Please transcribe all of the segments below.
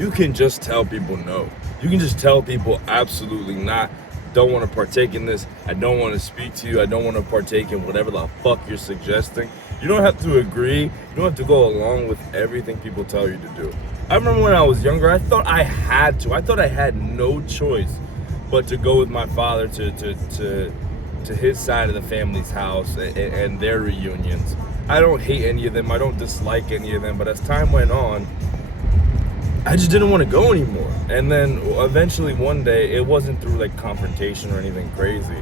you can just tell people no. You can just tell people absolutely not. Don't want to partake in this. I don't want to speak to you. I don't want to partake in whatever the fuck you're suggesting. You don't have to agree. You don't have to go along with everything people tell you to do. I remember when I was younger, I thought I had to. I thought I had no choice but to go with my father to his side of the family's house and their reunions. I don't hate any of them. I don't dislike any of them. But as time went on, I just didn't want to go anymore. And then eventually one day, it wasn't through like confrontation or anything crazy,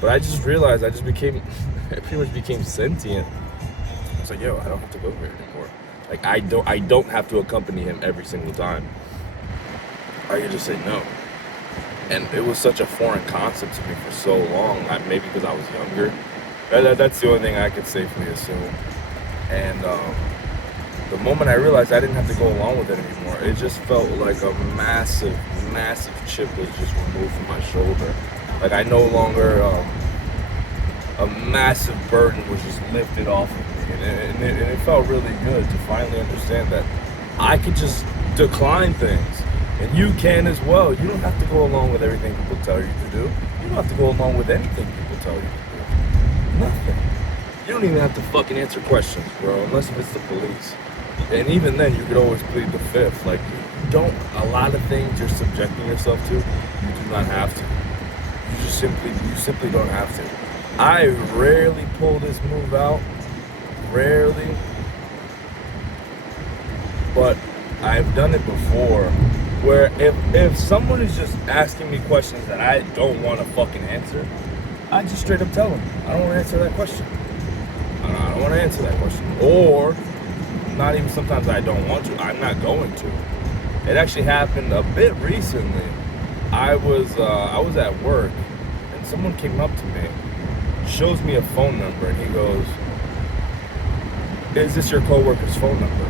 but I just realized I pretty much became sentient. I was like, yo, I don't have to go here anymore. Like I don't have to accompany him every single time. I could just say no. And it was such a foreign concept to me for so long. Maybe because I was younger. That's the only thing I could safely assume. And the moment I realized I didn't have to go along with it anymore, it just felt like a massive, massive chip was just removed from my shoulder. Like I no longer, a massive burden was just lifted off of me. And it felt really good to finally understand that I could just decline things. And you can as well. You don't have to go along with everything people tell you to do. You don't have to go along with anything people tell you to do. Nothing. You don't even have to fucking answer questions, bro, unless it's the police. And even then, you could always plead the fifth. Like, a lot of things you're subjecting yourself to, you do not have to. You simply don't have to. I rarely pull this move out. Rarely. But I've done it before, where if someone is just asking me questions that I don't want to fucking answer, I just straight up tell them, I don't want to answer that question. I don't want to answer that question. Or, not even sometimes I don't want to, I'm not going to. It actually happened a bit recently. I was at work, and someone came up to me, shows me a phone number, and he goes, "Is this your coworker's phone number?"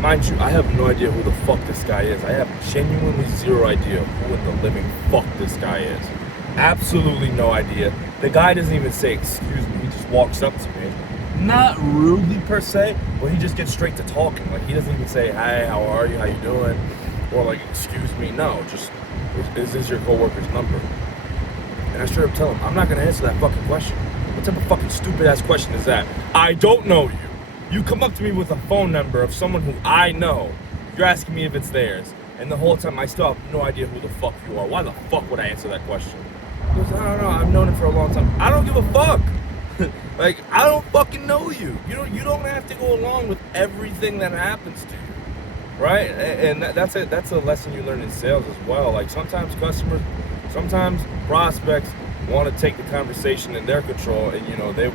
Mind you, I have no idea who the fuck this guy is. I have genuinely zero idea who in the living fuck this guy is. Absolutely no idea. The guy doesn't even say excuse me, he just walks up to me. Not rudely per se, but he just gets straight to talking. Like, he doesn't even say, "Hi, how are you, how you doing?" Or like, "Excuse me." No, just, "Is this your coworker's number?" And I straight up tell him, I'm not gonna answer that fucking question. What type of fucking stupid ass question is that? I don't know you. You come up to me with a phone number of someone who I know. You're asking me if it's theirs. And the whole time I still have no idea who the fuck you are. Why the fuck would I answer that question? He goes, "I don't know, I've known him for a long time." I don't give a fuck. Like, I don't fucking know you. You don't have to go along with everything that happens to you, right? And that's it. That's a lesson you learn in sales as well. Like, sometimes prospects want to take the conversation in their control, and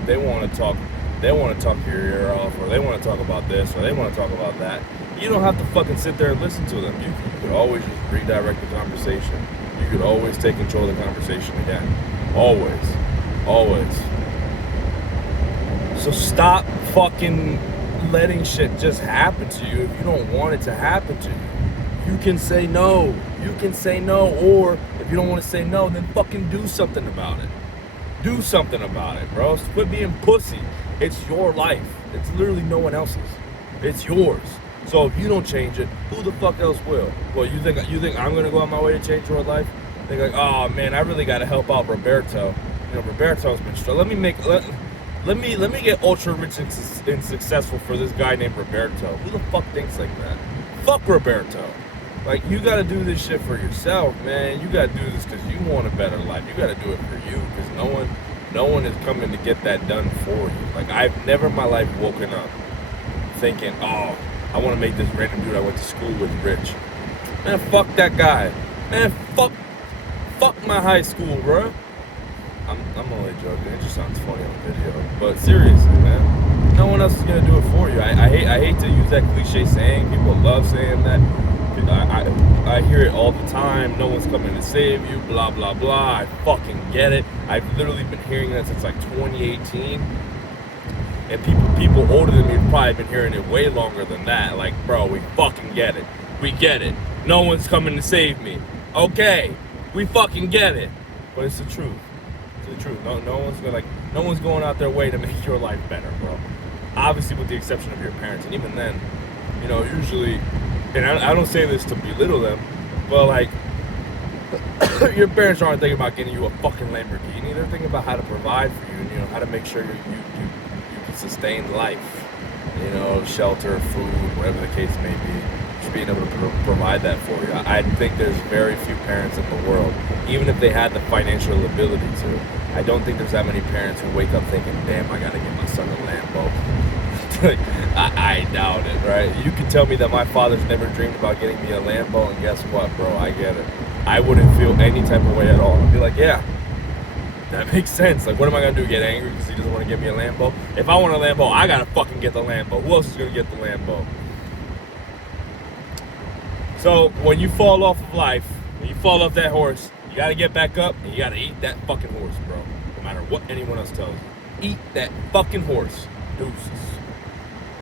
they want to talk. They want to talk your ear off, or they want to talk about this, or they want to talk about that. You don't have to fucking sit there and listen to them. You could always just redirect the conversation. You could always take control of the conversation again. Always. Always. So stop fucking letting shit just happen to you if you don't want it to happen to you. You can say no. You can say no, or if you don't want to say no, then fucking do something about it. Do something about it, bro. Quit being pussy. It's your life. It's literally no one else's. It's yours. So if you don't change it, who the fuck else will? Well, you think I'm gonna go out my way to change your life? Think like, oh man, I really gotta help out Roberto. Roberto's been struggling. Let me get ultra rich and successful for this guy named Roberto. Who the fuck thinks like that? Fuck Roberto. Like, you gotta do this shit for yourself, man. You gotta do this because you want a better life. You gotta do it for you, because no one is coming to get that done for you. Like, I've never in my life woken up thinking, oh, I want to make this random dude I went to school with rich. Man, fuck that guy. Man, fuck my high school, bro. I'm only joking. It just sounds funny on video. But seriously, man, no one else is gonna do it for you. I hate to use that cliche saying. People love saying that. I hear it all the time. No one's coming to save you. Blah blah blah. I fucking get it. I've literally been hearing that since like 2018. And people older than me have probably been hearing it way longer than that. Like, bro, we fucking get it. We get it. No one's coming to save me. Okay, we fucking get it. But it's the truth. It's the truth. No one's going out their way to make your life better, bro. Obviously, with the exception of your parents, and even then, usually and I don't say this to belittle them, but like, your parents aren't thinking about getting you a fucking Lamborghini. They're thinking about how to provide for you, and you know how to make sure you can sustain life. You know, shelter, food, whatever the case may be. Just being able to provide that for you. I think there's very few parents in the world, even if they had the financial ability to. I don't think there's that many parents who wake up thinking, "Damn, I gotta get my son a Lambo." I doubt it, right? You can tell me that my father's never dreamed about getting me a Lambo, and guess what, bro? I get it. I wouldn't feel any type of way at all. I'd be like, yeah, that makes sense. Like, what am I gonna do? Get angry because he doesn't want to give me a Lambo? If I want a Lambo, I gotta fucking get the Lambo. Who else is gonna get the Lambo? So when you fall off of life, when you fall off that horse, you gotta get back up and you gotta eat that fucking horse, bro. No matter what anyone else tells you. Eat that fucking horse. Deuces.